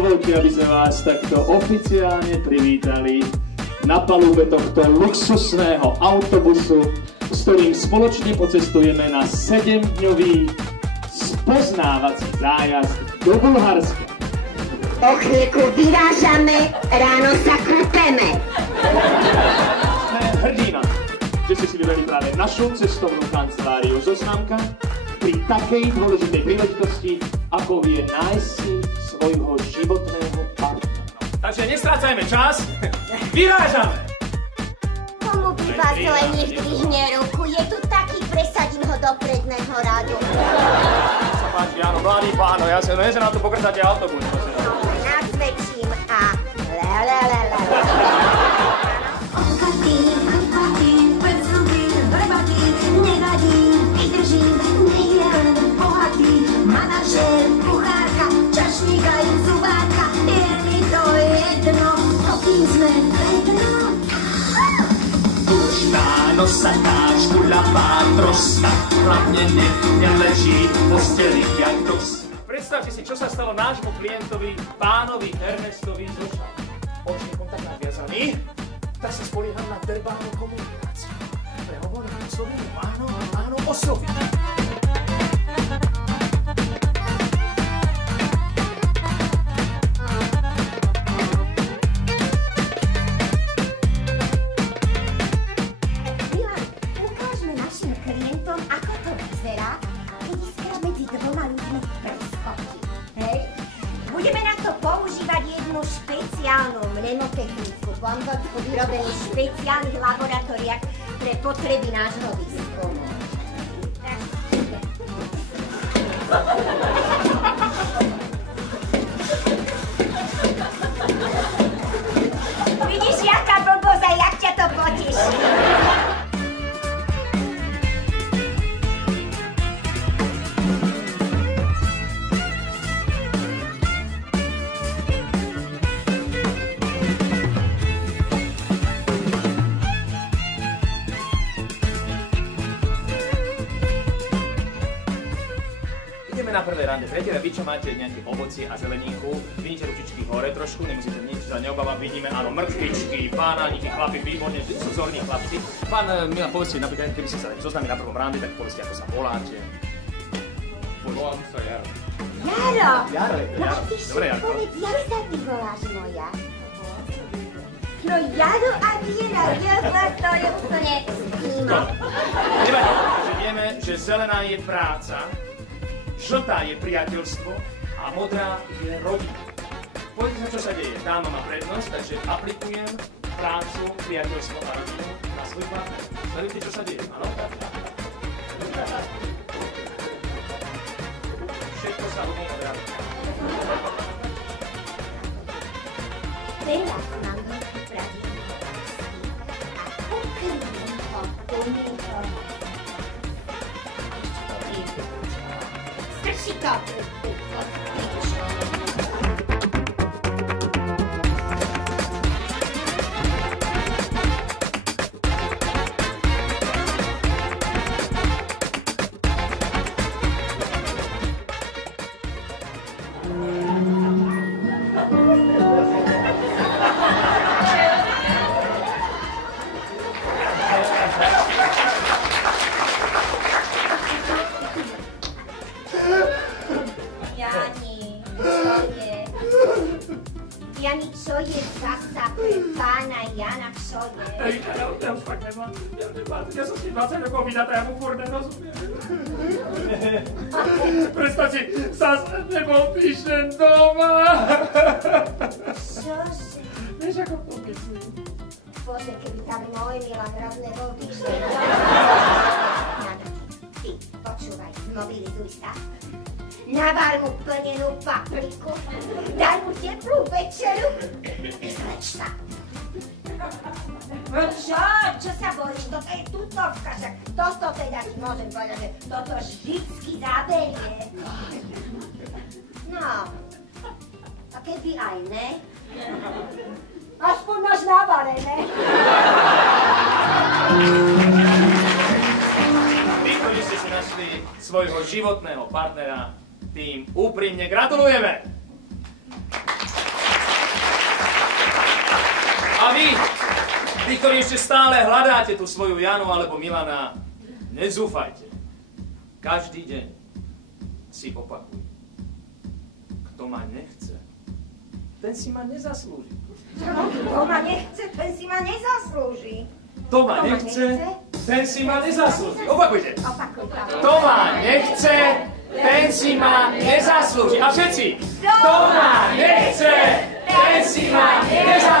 dovolte, aby sme vás takto oficiálne privítali na palube tohto luxusného autobusu, s ktorým spoločne pocestujeme na 7-dňový spoznávací zájazd do Bulharska. O chvíľku vyrážame, ráno sa kúpeme. Sme hrdí na to, že ste si vybrali práve našu cestovnú kanceláriu Zoznamka pri takej dôležitej príležitosti, ako je nájsť si svojho životného partnera. Takže nestrácajme čas, vyrážame! Komu by vás len nevdvihne ruku? Je tu taký, presadím ho do predného radu. Sa páči, áno, mladý páno, ja sa na to pokrtáte autobus. Nadzväčším a la. Ochvatý, pecnutý, vrebatý, nevadí, vydržím, nejelen bohatý, manažér, kuchárka, čašník aj zubárka, je mi to jedno, pokým sme vedno. Ráno sa dáš guľavá troska, hlavne neleží v posteli jak dos. Predstavte si, čo sa stalo nášmu klientovi, pánovi Ernestovi Zoša. Očný kontakt nadviazaný, tak sa spolieham na verbálnu komunikáciu. Prehovor na slovinu, áno, oslovím. Špeciálnu mnemotechnickú pomôcku vyrobenú v špeciálnych laboratóriách pre potreby nášho výskumu. Vidíš, jaká blbosť a jak ťa to poteší. Na prvé rande. Priateľe, vy čo máte nejaké ovocie a zeleníku, vidíte ručičky hore trošku, nemusíte nič, sa neobávam, vidíme, áno, mrkvičky, pánániky, chlapi, výborne, sú zorní chlapci. Pán Milan, povedzte, napríklad, keby ste sa zoznámili na prvom rande, tak povedzte, ako sa voláte. Volám sa Jaro. Jaro! Jaro. Dobre, Jarko. Povedz, jak sa ty voláš, moja? No Jaro a Viera, to je úplne mimo. Nevadí, že vieme, že zelená je práca, žltá je priateľstvo a modrá je rodina. Poďte sa, čo sa deje. Dáma má prednosť, takže aplikujem prácu, priateľstvo a rodinu na svoj partner. Sledujte, čo sa deje, áno? Všetko sa hodí od rady. Teraz mám vypraviť a ukrývam ho umýtom. Strši to! Jani, čo je zasa pre pána Jana, čo je? Ja už tak nemám. Ja som s tým 20 rokov vydatá, ja mu furt nerozumiem. Predstav si, zas nebol týždeň doma. Čože? Vieš, ako to myslím? Bože, keby tak môj Milan raz nebol týždeň doma. Jana, ty, počúvaj, zmobilizuj sa. Navar mu plnenú papriku, daj mu teplú večeru, vyzleč sa. Čo sa bojíš? Toto je tutovka, však toto teda ti môžem povedať, že toto vždycky zaberie. No, a keby aj ne, aspoň máš navarené. Vy, ktorí ste si našli svojho životného partnera, tým úprimne gratulujeme! A vy, ktorí ešte stále hľadáte tú svoju Janu alebo Milana, nezúfajte. Každý deň si opakuj. Kto ma nechce, ten si ma nezaslúži. Kto ma nechce, ten si ma nezaslúži. Kto ma nechce, ten si ma nezaslúži. Opakujte. Opakuj to. Kto ma nechce, ten si ma nezaslúži. A všetci. Kto ma nechce, ten si ma nezaslúži.